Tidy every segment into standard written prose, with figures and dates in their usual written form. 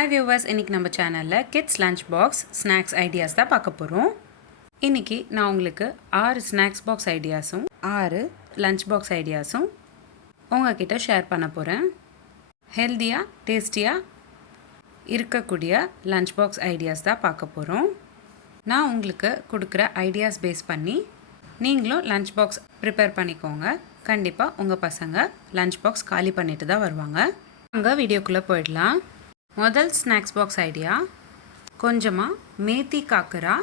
Hi viewers, இன்னைக்கு நம்ம சேனலில் kids lunch box snacks ideas தான் பார்க்க போகிறோம். இன்றைக்கி நான் உங்களுக்கு 6 ஸ்நாக்ஸ் பாக்ஸ் ஐடியாஸும் 6 லஞ்ச் பாக்ஸ் ஐடியாஸும் உங்ககிட்ட ஷேர் பண்ண போகிறேன். ஹெல்த்தியாக டேஸ்டியாக இருக்கக்கூடிய லஞ்ச் பாக்ஸ் ஐடியாஸ் தான் பார்க்க போகிறோம். நான் உங்களுக்கு கொடுக்குற ஐடியாஸ் பேஸ் பண்ணி நீங்களும் லஞ்ச் பாக்ஸ் ப்ரிப்பேர் பண்ணிக்கோங்க. கண்டிப்பாக உங்கள் பசங்க லஞ்ச் பாக்ஸ் காலி பண்ணிட்டு தான் வருவாங்க. அங்கே வீடியோக்குள்ளே போயிடலாம். முதல் ஸ்நாக்ஸ் பாக்ஸ் ஐடியா, கொஞ்சமாக மேத்தி காக்கரா,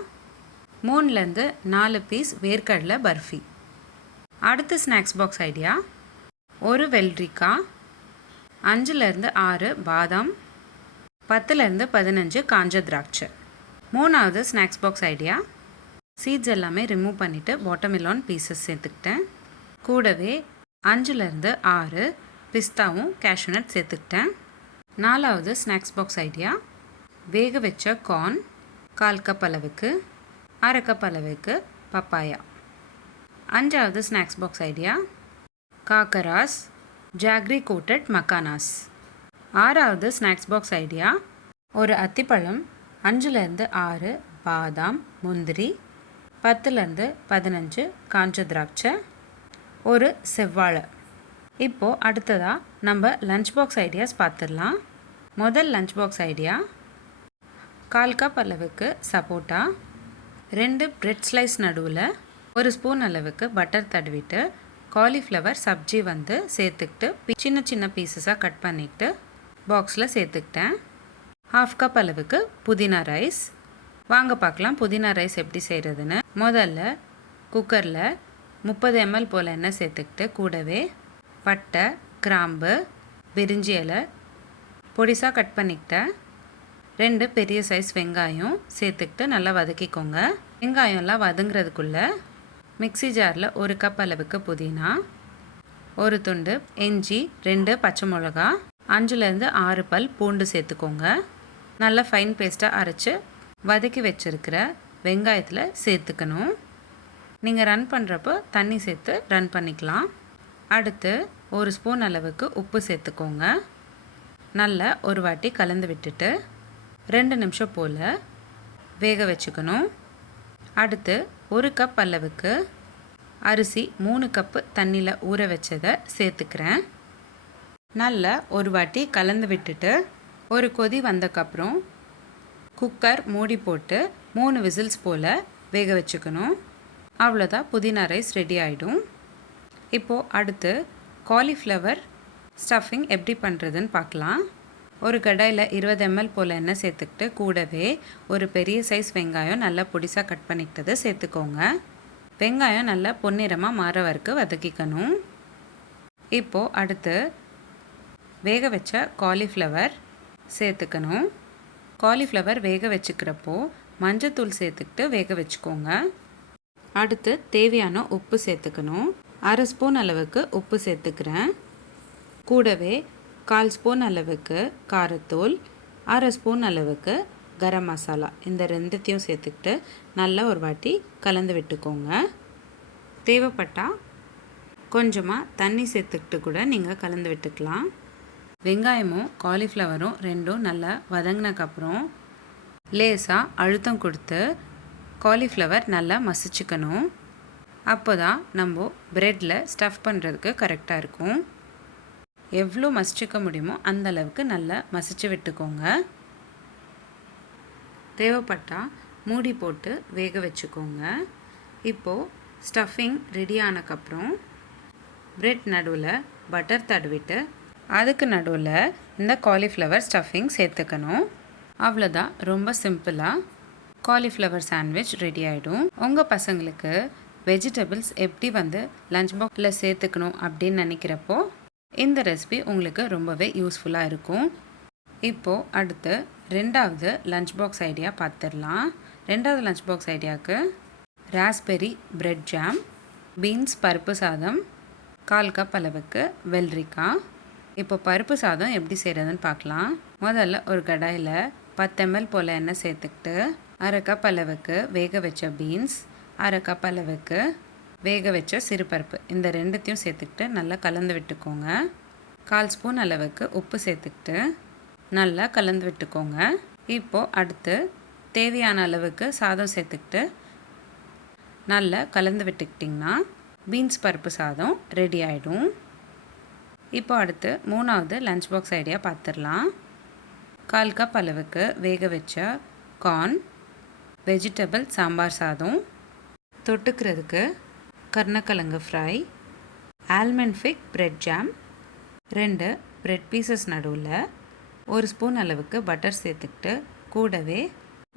3லேருந்து 4 பீஸ் வேர்க்கடலை பர்ஃபி. அடுத்த ஸ்நாக்ஸ் பாக்ஸ் ஐடியா, ஒரு வெள்ளரிக்காய், 5லேருந்து 6 பாதாம், 10லேருந்து 15 காஞ்ச திராட்சை. மூணாவது ஸ்நாக்ஸ் பாக்ஸ் ஐடியா, சீட்ஸ் எல்லாமே ரிமூவ் பண்ணிவிட்டு வாட்டர்மெலான் பீசஸ் சேர்த்துக்கிட்டேன். கூடவே 5லேருந்து 6 பிஸ்தாவும் கேஷ்யூநட் சேர்த்துக்கிட்டேன். நாலாவது ஸ்நாக்ஸ் பாக்ஸ் ஐடியா, வேக வச்ச கார்ன் 1/4 கப் அளவுக்கு, 1/2 கப் அளவுக்கு பப்பாயா. அஞ்சாவது snacks box idea, khakhras jaggery coated makhanas. ஆறாவது ஸ்நாக்ஸ் பாக்ஸ் ஐடியா, ஒரு அத்திப்பழம், 5லேருந்து 6 பாதாம் முந்திரி, 10லேருந்து 15 காஞ்ச திராட்சை, ஒரு செவ்வாழை. இப்போது அடுத்ததாக நம்ம லஞ்ச் பாக்ஸ் ஐடியாஸ் பார்த்துடலாம். முதல் லஞ்ச் பாக்ஸ் ஐடியா, 1/4 கப் அளவுக்கு சப்போட்டா, 2 பிரெட் ஸ்லைஸ் நடுவில் 1 ஸ்பூன் அளவுக்கு பட்டர் தடவிட்டு காலிஃப்ளவர் சப்ஜி சேர்த்துக்கிட்டு சின்ன சின்ன பீசஸாக கட் பண்ணிக்கிட்டு பாக்ஸில் சேர்த்துக்கிட்டேன். 1/2 கப் அளவுக்கு புதினா ரைஸ். வாங்க பார்க்கலாம் புதினா ரைஸ் எப்படி செய்கிறதுன்னு. முதல்ல குக்கரில் 30 ml போல் எண்ணெய் சேர்த்துக்கிட்டு கூடவே பட்டை, கிராம்பு, பிரிஞ்சி இலை, பொடிசாக கட் பண்ணிக்கிட்டேன் 2 பெரிய சைஸ் வெங்காயம் சேர்த்துக்கிட்டு நல்லா வதக்கிக்கோங்க. வெங்காயம்லாம் வதங்குறதுக்குள்ளே மிக்ஸி ஜாரில் 1 கப் அளவுக்கு புதினா, 1 துண்டு இஞ்சி, 2 பச்சை மிளகா, 5லேருந்து 6 பல் பூண்டு சேர்த்துக்கோங்க. நல்லா ஃபைன் பேஸ்ட்டாக அரைச்சி வதக்கி வச்சுருக்கிற வெங்காயத்தில் சேர்த்துக்கணும். நீங்கள் ரன் பண்ணுறப்போ தண்ணி சேர்த்து ரன் பண்ணிக்கலாம். அடுத்து 1 ஸ்பூன் அளவுக்கு உப்பு சேர்த்துக்கோங்க. நல்லா ஒரு வாட்டி கலந்து விட்டுட்டு 2 நிமிஷம் போல் வேக வச்சுக்கணும். அடுத்து 1 கப் அளவுக்கு அரிசி 3 கப்பு தண்ணியில் ஊற வச்சதை சேர்த்துக்கிறேன். நல்லா ஒரு வாட்டி கலந்து விட்டுட்டு ஒரு கொதி வந்தக்கப்புறம் குக்கர் மூடி போட்டு 3 விசில்ஸ் போல் வேக வச்சுக்கணும். அவ்வளோதான், புதினா ரைஸ் ரெடி ஆகிடும். இப்போது அடுத்து காலிஃப்ளவர் ஸ்டஃபிங் எப்படி பண்ணுறதுன்னு பார்க்கலாம். ஒரு கடாயில் 20 ml போல் எண்ணெய் சேர்த்துக்கிட்டு கூடவே ஒரு பெரிய சைஸ் வெங்காயம் நல்லா பொடிசாக கட் பண்ணிக்கிட்டது சேர்த்துக்கோங்க. வெங்காயம் நல்லா பொன்னிறமாக மாற வரைக்கும் வதக்கிக்கணும். இப்போது அடுத்து வேக வச்ச காலிஃப்ளவர் சேர்த்துக்கணும். காலிஃப்ளவர் வேக வச்சுக்கிறப்போ மஞ்சத்தூள் சேர்த்துக்கிட்டு வேக வச்சுக்கோங்க. அடுத்து தேவையான உப்பு சேர்த்துக்கணும். 1/2 ஸ்பூன் அளவுக்கு உப்பு சேர்த்துக்கிறேன். கூடவே 1/4 ஸ்பூன் அளவுக்கு காரத்தூள், 1/2 ஸ்பூன் அளவுக்கு கரம் மசாலா, இந்த 2த்தையும் சேர்த்துக்கிட்டு நல்லா ஒரு வாட்டி கலந்து விட்டுக்கோங்க. தேவைப்பட்டால் கொஞ்சமாக தண்ணி சேர்த்துக்கிட்டு கூட நீங்கள் கலந்து விட்டுக்கலாம். வெங்காயமும் காலிஃப்ளவரும் 2ம் நல்லா வதங்கினக்கப்புறம் லேசாக அழுத்தம் கொடுத்து காலிஃப்ளவர் நல்லா மசிச்சுக்கணும். அப்போ தான் நம்ம ப்ரெட்டில் ஸ்டஃப் பண்ணுறதுக்கு கரெக்டாக இருக்கும். எவ்வளோ மசிச்சுக்க முடியுமோ அந்தளவுக்கு நல்லா மசிச்சு விட்டுக்கோங்க. தேவைப்பட்டால் மூடி போட்டு வேக வச்சுக்கோங்க. இப்போது ஸ்டஃபிங் ரெடி ஆனக்கப்புறம் ப்ரெட் நடுவில் பட்டர் தடவிட்டு அதுக்கு நடுவில் இந்த காலிஃப்ளவர் ஸ்டஃபிங் சேர்த்துக்கணும். அவ்வளோதான், ரொம்ப சிம்பிளாக காலிஃப்ளவர் சாண்ட்விச் ரெடி ஆகிடும். உங்கள் பசங்களுக்கு வெஜிடபிள்ஸ் எப்படி லஞ்ச் பாக்ஸில் சேர்த்துக்கணும் அப்படின்னு நினைக்கிறப்போ இந்த ரெசிபி உங்களுக்கு ரொம்பவே யூஸ்ஃபுல்லாக இருக்கும். இப்போது அடுத்து 2வது லஞ்ச் பாக்ஸ் ஐடியா பார்த்துடலாம். 2வது லஞ்ச் பாக்ஸ் ஐடியாவுக்கு ராஸ்பெரி பிரெட் ஜாம், பீன்ஸ் பருப்பு சாதம், 1/4 கப் அளவுக்கு வெள்ளரிக்காய். இப்போ பருப்பு சாதம் எப்படி செய்கிறதுன்னு பார்க்கலாம். முதல்ல ஒரு கடாயில் 10 ml போல் எண்ணெய் சேர்த்துக்கிட்டு 1/2 கப் அளவுக்கு வேக வச்ச பீன்ஸ், 1/2 கப் அளவுக்கு வேக வச்ச சிறுபருப்பு, இந்த 2த்தையும் சேர்த்துக்கிட்டு நல்லா கலந்து விட்டுக்கோங்க. 1/4 ஸ்பூன் அளவுக்கு உப்பு சேர்த்துக்கிட்டு நல்லா கலந்து விட்டுக்கோங்க. இப்போது அடுத்து தேவையான அளவுக்கு சாதம் சேர்த்துக்கிட்டு நல்லா கலந்து விட்டுக்கிட்டிங்கன்னா பீன்ஸ் பருப்பு சாதம் ரெடி ஆகிடும். இப்போ அடுத்து 3வது லஞ்ச் பாக்ஸ் ஐடியா பார்த்துடலாம். 1/4 கப் அளவுக்கு வேக வச்ச கார்ன், வெஜிடபிள் சாம்பார் சாதம், தொட்டுக்கிறதுக்கு கருணக்கிழங்கு ஃப்ரை, ஆல்மண்ட் ஃபிக் பிரெட் ஜாம், 2 பிரெட் பீசஸ் நடுவில் 1 ஸ்பூன் அளவுக்கு பட்டர் சேர்த்துக்கிட்டு கூடவே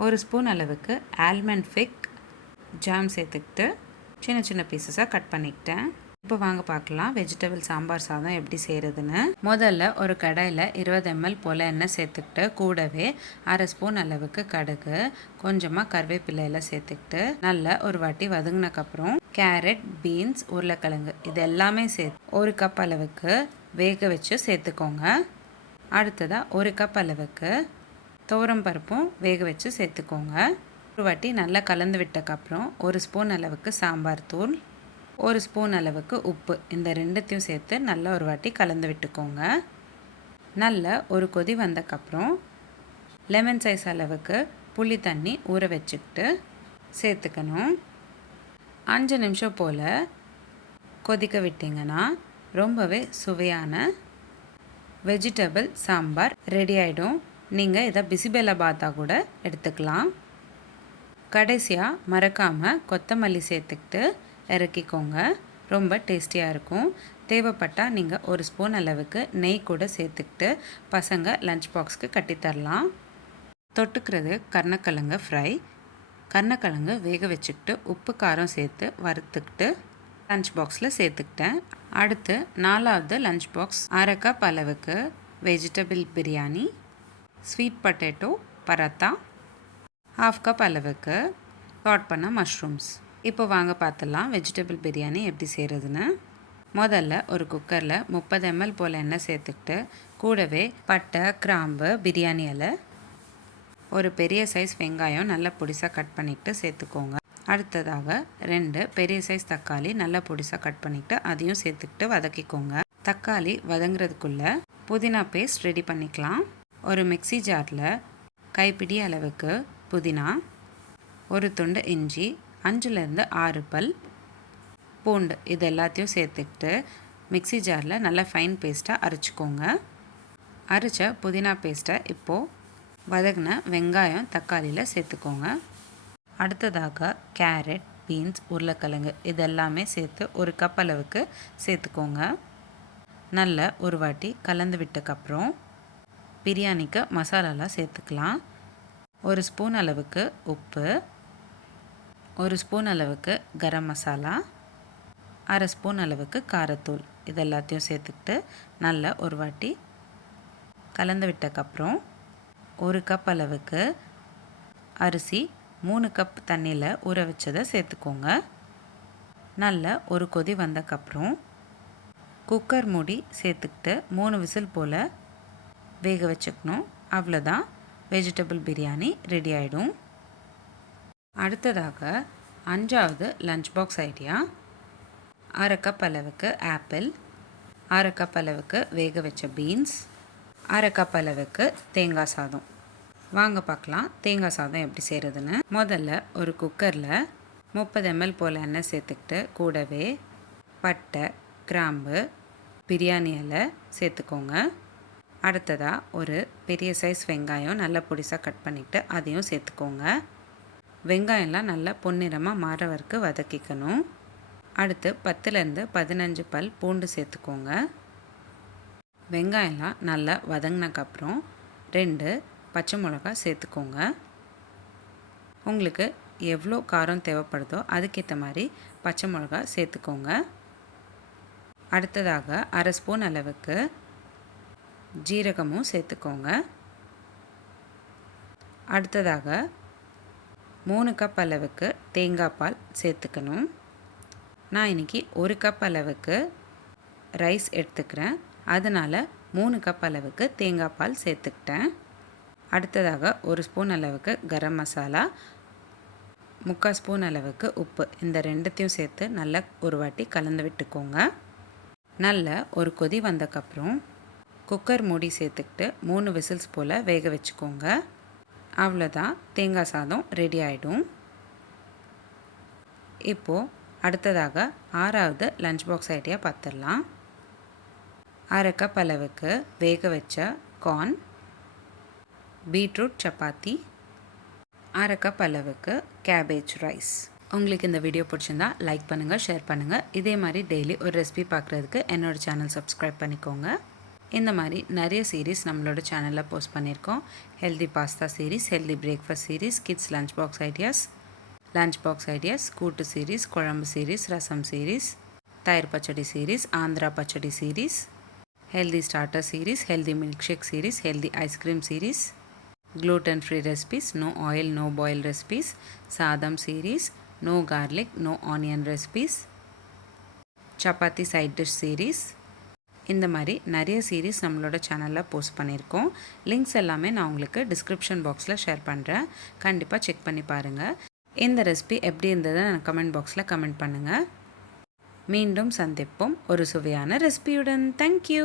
1 ஸ்பூன் அளவுக்கு ஆல்மண்ட் ஃபிக் ஜாம் சேர்த்துக்கிட்டு சின்ன சின்ன பீசஸாக கட் பண்ணிக்கிட்டேன். இப்போ வாங்க பார்க்கலாம் வெஜிடபிள் சாம்பார் சாதம் எப்படி செய்கிறதுன்னு. முதல்ல ஒரு கடாயில் 20 ml போல் எண்ணெய் சேர்த்துக்கிட்டு கூடவே 1/2 ஸ்பூன் அளவுக்கு கடுகு, கொஞ்சமாக கருவேப்பிலையில் சேர்த்துக்கிட்டு நல்லா ஒரு வாட்டி வதங்கினக்கப்புறம் கேரட், பீன்ஸ், உருளைக்கிழங்கு இது எல்லாமே சேர்த்து 1 கப் அளவுக்கு வேக வச்சு சேர்த்துக்கோங்க. அடுத்ததாக 1 கப் அளவுக்கு துவரம் பருப்பும் வேக வச்சு சேர்த்துக்கோங்க. ஒரு வாட்டி நல்லா கலந்து விட்டக்கப்புறம் 1 ஸ்பூன் அளவுக்கு சாம்பார் தூள், 1 ஸ்பூன் அளவுக்கு உப்பு இந்த ரெண்டுத்தையும் சேர்த்து நல்லா ஒரு வாட்டி கலந்து விட்டுக்கோங்க. நல்லா ஒரு கொதி வந்தக்கப்புறம் லெமன் சைஸ் அளவுக்கு புளி தண்ணி ஊற வச்சுக்கிட்டு சேர்த்துக்கணும். 5 நிமிஷம் போல் கொதிக்க விட்டிங்கன்னா ரொம்பவே சுவையான வெஜிடபிள் சாம்பார் ரெடி ஆகிடும். நீங்கள் இதை பிசிபெல்லா பாத்தா கூட எடுத்துக்கலாம். கடைசியாக மறக்காமல் கொத்தமல்லி சேர்த்துக்கிட்டு இறக்கிக்கோங்க. ரொம்ப டேஸ்டியாக இருக்கும். தேவைப்பட்டால் நீங்கள் 1 ஸ்பூன் அளவுக்கு நெய் கூட சேர்த்துக்கிட்டு பசங்க லஞ்ச் பாக்ஸ்க்கு கட்டித்தரலாம். தொட்டுக்கிறது கருணக்கிழங்கு ஃப்ரை. கருணக்கிழங்கு வேக வச்சுக்கிட்டு உப்பு காரம் சேர்த்து வறுத்துக்கிட்டு லஞ்ச் பாக்ஸில் சேர்த்துக்கிட்டேன். அடுத்து 4வது லஞ்ச் பாக்ஸ் 1/2 கப் அளவுக்கு vegetable biryani, sweet potato paratha, 1/2 cup அளவுக்கு சாட் பண்ண மஷ்ரூம்ஸ். இப்போ வாங்க பார்த்துடலாம் வெஜிடபிள் பிரியாணி எப்படி செய்கிறதுன்னு. முதல்ல ஒரு குக்கரில் 30 ml போல் எண்ணெய் சேர்த்துக்கிட்டு கூடவே பட்டை, கிராம்பு, பிரியாணி இலை, ஒரு பெரிய சைஸ் வெங்காயம் நல்லா பொடிசாக கட் பண்ணிக்கிட்டு சேர்த்துக்கோங்க. அடுத்ததாக 2 பெரிய சைஸ் தக்காளி நல்லா பொடிசாக கட் பண்ணிக்கிட்டு அதையும் சேர்த்துக்கிட்டு வதக்கிக்கோங்க. தக்காளி வதங்குறதுக்குள்ளே புதினா பேஸ்ட் ரெடி பண்ணிக்கலாம். ஒரு மிக்ஸி ஜாரில் கைப்பிடி அளவுக்கு புதினா, ஒரு துண்டு இஞ்சி, 5லேருந்து 6 பல் பூண்டு இது எல்லாத்தையும் சேர்த்துக்கிட்டு மிக்ஸி ஜாரில் நல்லா ஃபைன் பேஸ்ட்டாக அரைச்சிக்கோங்க. அரைச்ச புதினா பேஸ்ட்டை இப்போது வதங்கின வெங்காயம், தக்காளியில் சேர்த்துக்கோங்க. அடுத்ததாக கேரட், பீன்ஸ், உருளைக்கிழங்கு இது எல்லாமே சேர்த்து 1 கப் அளவுக்கு சேர்த்துக்கோங்க. நல்லா ஒரு வாட்டி கலந்து விட்டக்கப்புறம் பிரியாணிக்கு மசாலாலாம் சேர்த்துக்கலாம். 1 ஸ்பூன் அளவுக்கு உப்பு, 1 ஸ்பூன் அளவுக்கு கரம் மசாலா, 1/2 ஸ்பூன் அளவுக்கு காரத்தூள் இது எல்லாத்தையும் சேர்த்துக்கிட்டு நல்லா ஒரு வாட்டி கலந்து விட்டக்கப்புறம் 1 கப் அளவுக்கு அரிசி 3 கப் தண்ணியில் ஊற வச்சதை சேர்த்துக்கோங்க. நல்லா ஒரு கொதி வந்தக்கப்புறம் குக்கர் மூடி சேர்த்துக்கிட்டு 3 விசில் போல் வேக வச்சுக்கணும். அவ்வளோதான், வெஜிடபிள் பிரியாணி ரெடி ஆகிடும். அடுத்ததாக 5வது லஞ்ச் பாக்ஸ் ஐடியா. 1/2 கப் அளவுக்கு ஆப்பிள், 1/2 கப் அளவுக்கு வேக வச்ச பீன்ஸ், 1/2 கப் அளவுக்கு தேங்காய் சாதம். வாங்க பார்க்கலாம் தேங்காய் சாதம் எப்படி செய்கிறதுன்னு. முதல்ல ஒரு குக்கரில் 30 ml போல் எண்ணெய் சேர்த்துக்கிட்டு கூடவே பட்டை, கிராம்பு, பிரியாணி இலை சேர்த்துக்கோங்க. அடுத்ததாக ஒரு பெரிய சைஸ் வெங்காயம் நல்லா பொடிசாக கட் பண்ணிவிட்டு அதையும் சேர்த்துக்கோங்க. வெங்காயம்லாம் நல்லா பொன்னிறமாக மாற வரைக்கும் வதக்கிக்கணும். அடுத்து 10லேருந்து 15 பல் பூண்டு சேர்த்துக்கோங்க. வெங்காயம்லாம் நல்லா வதங்கினக்கப்புறம் 2 பச்சை மிளகாய் சேர்த்துக்கோங்க. உங்களுக்கு எவ்வளோ காரம் தேவைப்படுதோ அதுக்கேற்ற மாதிரி பச்சை மிளகாய் சேர்த்துக்கோங்க. அடுத்ததாக 1/2 ஸ்பூன் அளவுக்கு ஜீரகமும் சேர்த்துக்கோங்க. அடுத்ததாக 3 கப் அளவுக்கு தேங்காய் பால் சேர்த்துக்கணும். நான் இன்றைக்கி 1 கப் அளவுக்கு ரைஸ் எடுத்துக்கிறேன், அதனால் 3 கப் அளவுக்கு தேங்காய் பால் சேர்த்துக்கிட்டேன். அடுத்ததாக 1 ஸ்பூன் அளவுக்கு கரம் மசாலா, 3/4 ஸ்பூன் அளவுக்கு உப்பு இந்த ரெண்டுத்தையும் சேர்த்து நல்லா ஒரு வாட்டி கலந்து விட்டுக்கோங்க. நல்ல ஒரு கொதி வந்தக்கப்புறம் குக்கர் மூடி சேர்த்துக்கிட்டு 3 விசில்ஸ் போல் வேக வச்சுக்கோங்க. அவ்வளோதான், தேங்காய் சாதம் ரெடி ஆகிடும். இப்போது அடுத்ததாக 6வது லஞ்ச் பாக்ஸ் ஐடியா பார்த்துடலாம். 1/2 கப் அளவுக்கு வேக வச்ச கார்ன், பீட்ரூட் சப்பாத்தி, 1/2 கப் அளவுக்கு கேபேஜ் ரைஸ். உங்களுக்கு இந்த வீடியோ பிடிச்சிருந்தா லைக் பண்ணுங்கள், ஷேர் பண்ணுங்கள். இதே மாதிரி டெய்லி ஒரு ரெசிபி பார்க்குறதுக்கு என்னோடய சேனல் சப்ஸ்கிரைப் பண்ணிக்கோங்க. இந்த மாதிரி நிறைய சீரீஸ் நம்மளோட சேனலில் போஸ்ட் பண்ணியிருக்கோம். Healthy pasta series, healthy breakfast series, kids lunch box ideas, கூட்டு சீரீஸ், குழம்பு சீரீஸ், ரசம் சீரீஸ், தயிர் பச்சடி சீரீஸ், ஆந்திரா பச்சடி series, healthy starter series, healthy milk shake series, healthy ice cream series, gluten free recipes, no oil no boil recipes, sadam series, no garlic no onion recipes, chapati side dish series. இந்த மாதிரி நிறைய series நம்மளோட சேனலில் post பண்ணியிருக்கோம். Links எல்லாமே நான் உங்களுக்கு description பாக்ஸில் ஷேர் பண்ணுறேன். கண்டிப்பாக செக் பண்ணி பாருங்கள். இந்த ரெசிபி எப்படி இருந்ததுன்னு கமெண்ட் பாக்ஸில் கமெண்ட் பண்ணுங்கள். மீண்டும் சந்திப்போம் ஒரு சுவையான ரெசிபியுடன். தேங்க்யூ.